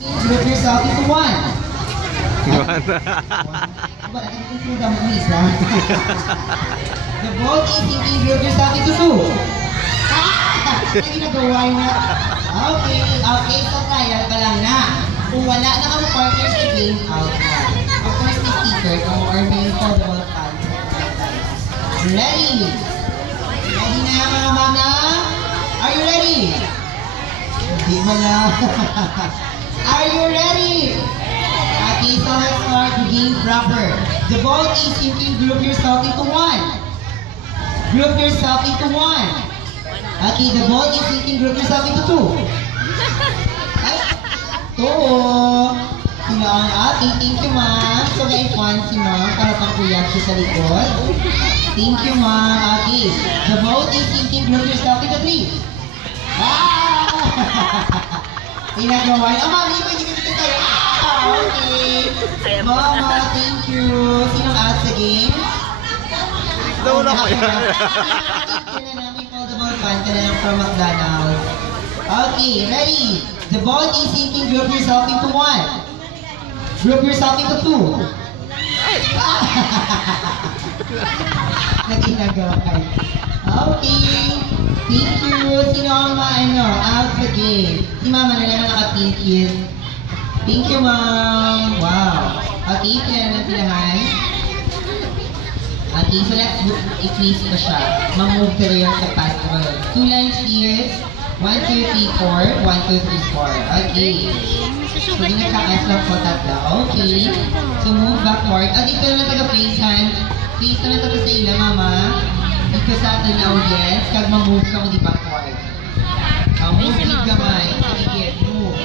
Group yourself into one. The boat is thinking group yourself into two. Hindi nagawa na. Okay, so trial pa lang na. Kung wala na kang partners sa game, out na. Of course, may sticker kung or may foldable pants. Ready? Ready na mga mama? Are you ready? Hindi mo na. Are you ready? Okay, so let's start the game proper. The vote is thinking group yourself into one. Group yourself into one. Okay, the vote is thinking group yourself into two. Ay, two. Sino ang ating? Thank you, ma'am. So, may fun si ma'am. Para pang kuyak siya sa likod. Thank you, ma'am. Okay, the vote is thinking group yourself into three. Ah! Pinagawa. Oh, mami, pwede ka dito tayo. Ah, okay. Mama, thank you. Sinong out sa game? Nauna ko yan. Thank you na namin foldable fan ka na lang from McDonald's. Okay, ready? The ball is thinking group yourself into one. Group yourself into two. Naginagawa kayo. Okay. Thank you. Sino ang out sa game? Si mama na lang naka-pink yun. Thank you, ma'am. Wow. Okay, kaya na silahan. Okay, so let's i-twist ko siya. Ma-move ko rin sa pass ko. 2 lines here. 1, 2, 3, 4. 1, 2, 3, 4. Okay. So, dinagkakas lang po tatlo. Okay. So, move backward. Ah, dito na taga-face hand. Face na taga sa ila, mama. Dito sa atin na audience, kag ma-move ka mo di backward. Move big gamay. Sige, move.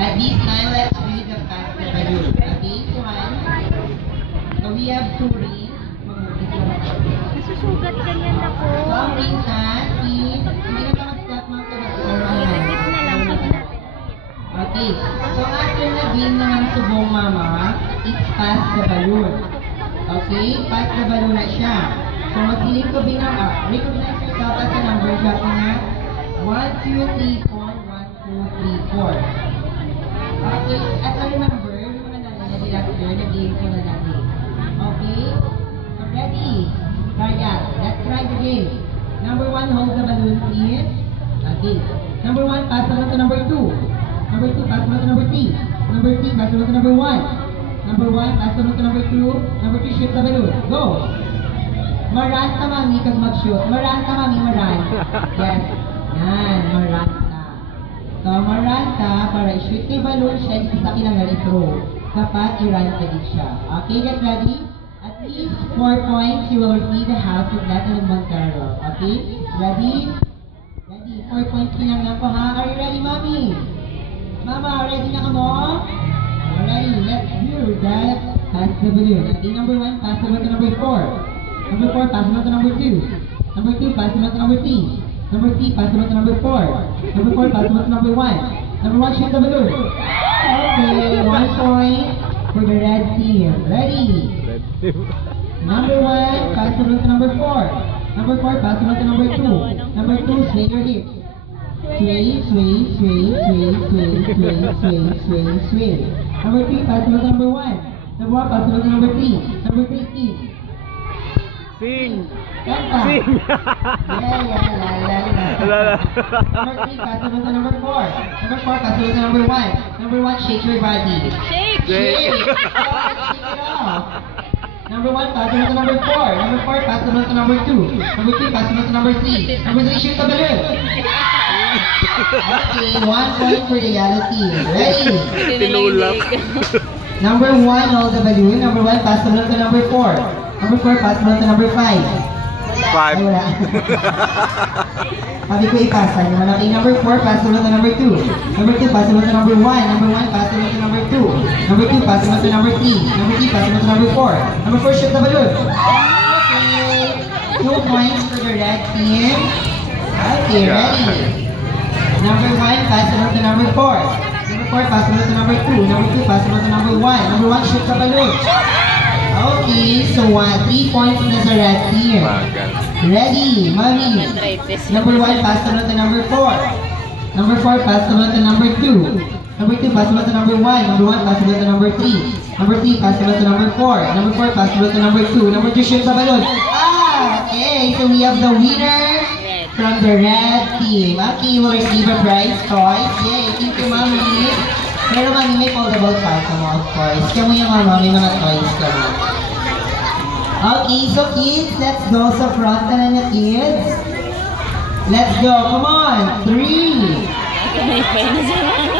At this time, let's read the past the balloon. Okay, so so we have 2 rings. Nasusugat ganyan ako. So, ang rings na, hindi na ka mag-step mga Repeat na lang. okay, so after na game naman subong mama, it's pass the balloon. Okay, pass the balloon na siya. So magsilip ko bilang recognize yourself as a number siya ko na 1, 2, 3, 4, 1, 2, 3, 4. Okay, at remember, yung mga nanay na nag-game ko na natin. Okay, so ready? Raya, let's try the game. Number 1, hold the balloon please. Okay, number 1, pass the balloon to number 2. Number 2, pass the to number 3. Number 3, pass the to number 1. Number 1, pass the to number 2. Number 2, shoot the balloon. Go! Maran ka, mami, kag mag-shoot. Maran ka, mami, maran. Yes. Yan, maran ka. So, maran ka para i-shoot kay balloon siya sa kinangal i-throw. Kapag i-run ka din siya. Okay, get ready? At least 4 points, you will receive the house with Latin of Montero. Okay? Ready? Ready. 4 points kinang ako, ha? Are you ready, mami? Mama, ready na ka mo? Alrighty, let's do that. Pass the balloon. Okay, number 1, pass the balloon to number 4. Number 4, pass the balloon to number 2. Number 2, pass the balloon to number 3. Number 3, pass the balloon to number 4. Number 4, pass the balloon to number 1. Number 1, shoot the balloon. Okay, 1 point for the red team. Ready? Number 1, pass the balloon to number 4. Number 4, pass the balloon to number 2. Number 2, swing your hips. Swing, swing, swing, swing, swing, swing, swing, swing, swing. Number 3, pass the ball to number 1. Number 1, pass the ball to number 3. Number 3, team. Sing! Kanta. Sing! La. Number 3, pass the ball to number 4. Number 4, pass the ball to number 1. Number 1, shake your body. Shake! Shake! Shake it off. Number 1, pass the ball to number 4. Number 4, pass the ball to number 2. Number 2, pass the ball to number 3. Number 3, shoot the balloon. Okay, 1 point for the yellow team. Ready? Tinulak. Number 1, hold the balloon. Number 1, pass the balloon to number 4. Number 4, pass the balloon to number 5. Ay, wala. Sabi ko ipasa niyo. Okay, number 4, pass the balloon to number 2. Number 2, pass the balloon to number 1. Number 1, pass the balloon to number 2. Number 2, pass the balloon to number 3. Number 3, pass the balloon to number 4. Number 4, shoot the balloon. Okay. 2 points for the red team. Okay, ready? Number 1, pass the ball to number 4. Number 4, pass the ball to number 2. Number 2, pass the ball to number 1. Number 1, shoot the balloon. Okay, so 3 points na sa red team. Magal. Ready, Mommy. Number 1, pass the ball to number 4. Number 4, pass the ball to number 2. Number 2, pass the ball to number 1. Number 1, pass the ball to number 3. Number 3, pass the ball to number 4. Number 4, pass the ball to number 2. Number 2, shoot the balloon. Okay, so we have the winner from the red team. Okay, you will receive a prize toys. Yay, thank you, Mommy. Pero Mommy, may foldable pa ka mo, of course. Kamu yung Mama, may mga toys ka mo. Okay, so kids, let's go sa front na niya, kids. Let's go, come on. 3, May pay na siya.